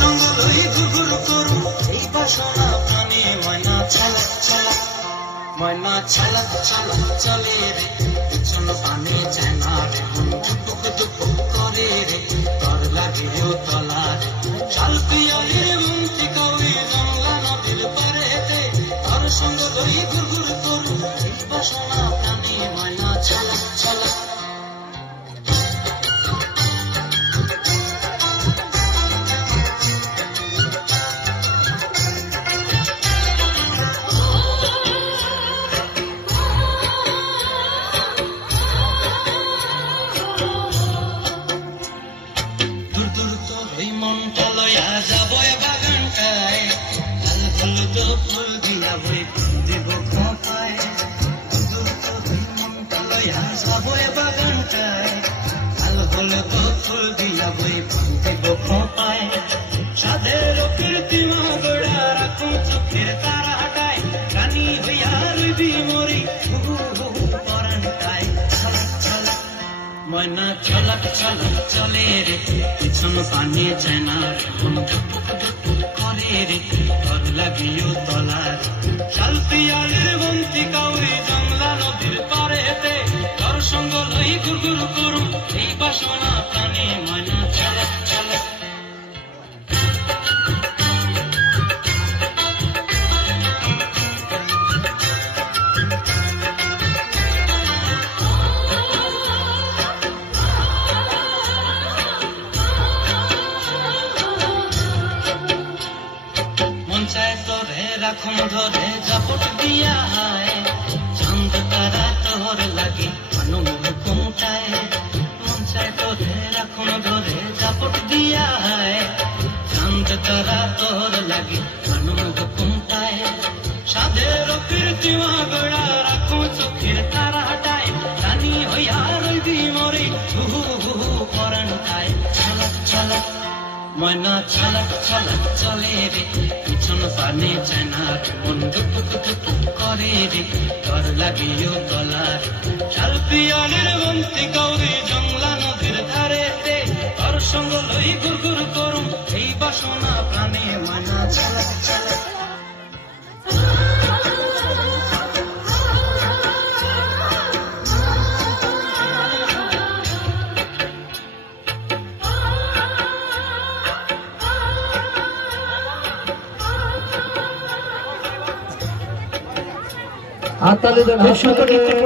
সঙ্গ লই ঘুরঘুর করুম এই বাসনা প্রাণে ময়না ছলক ছলক ময়না ছলক ছলক চলে রে পিছন পানে যায় না রে মন দুপুক দুপুক করে রে তর লাগে ও তলা রে শাল পিয়ালির মুন্তি কই জংলা নদীর পারেতে তর সঙ্গ লই ঘুরঘুর করুম এই বাসনা প্রাণে ময়না ছলক ছলক মনটা লয়া যাব বাগানটায় লাল হলুদ ফুল দিয়া বই দিব খোপায় মনটা লয়া যাব বাগানটায় লাল হলুদ ফুল দিয়া বই দিব খোপায় সাধের কীর্তিমা গোড়া রাখুন চোখের তারা হাটায় রানী হইয়া রইবি মরি পরানটায় ছলক ছলক ময়না ছলক ছলক চলে রে পিছন পানে যায় না মন ধুপুক ধুপুক করে রে তর লাগিও তলার শাল পিয়ালির বন্তি কাউরি জংলা নদীর পারেতে তর সঙ্গ লই ঘুরঘুর করুম এই বাসনা প্রাণে ময়না ছলক ছলক রাখুন ধরে জাপট দিয়া হায় চাঁদ তারা তোর লাগে মনোমন কুমটায় মন চায় তোরে রাখুন ধরে জাপট দিয়া হায় চাঁদ তারা তোর লাগে মনোমন কুমটায় সাধের কীর্তিমা গোড়া রাখুন চোখের তারা হাটায় রানী হইয়া রইবি মরে হুহু হুহু পরানটায় ছলক ছলক ময়না ছলক ছলক চলে রে পিছন পানে যায় না মন দুপুক দুপুক করে রে তর লাগিও তলার শাল পিয়ালির বন্তি কাউরি জংলা নদীর ধারেতে তর সঙ্গ লই ঘুরঘুর করুম এই বাসনা প্রাণে ময়না ছলক ছলক হাততালি দেন।